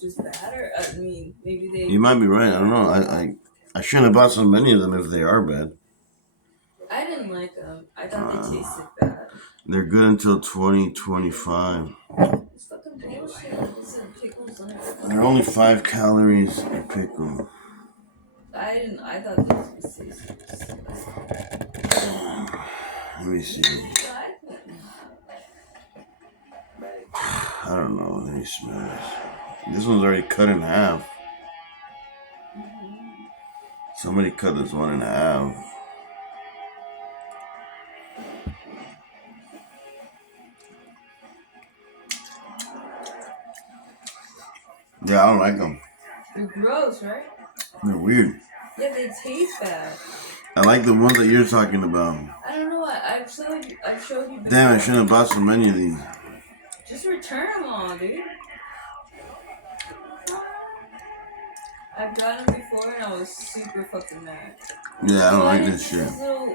just bad, or I mean, maybe they. You might be right. I don't know. I shouldn't have bought so many of them if they are bad. I didn't like them. I thought they Uh, tasted bad. they're good until 2025. It's fucking bullshit. They said pickles on it. They're only 5 calories a pickle. I didn't. I thought these tasted disgusting. Let me see. I don't know. Let me smell this. This one's already cut in half. Somebody cut this one in half. Yeah, I don't like them. They're gross, right? They're weird. Yeah, they taste bad. I like the ones that you're talking about. I don't know. I've showed you. Before. Damn, I shouldn't have bought so many of these. Just return them all, dude. I've gotten them before and I was super fucking mad. Yeah, I don't So I like didn't this get shit. this little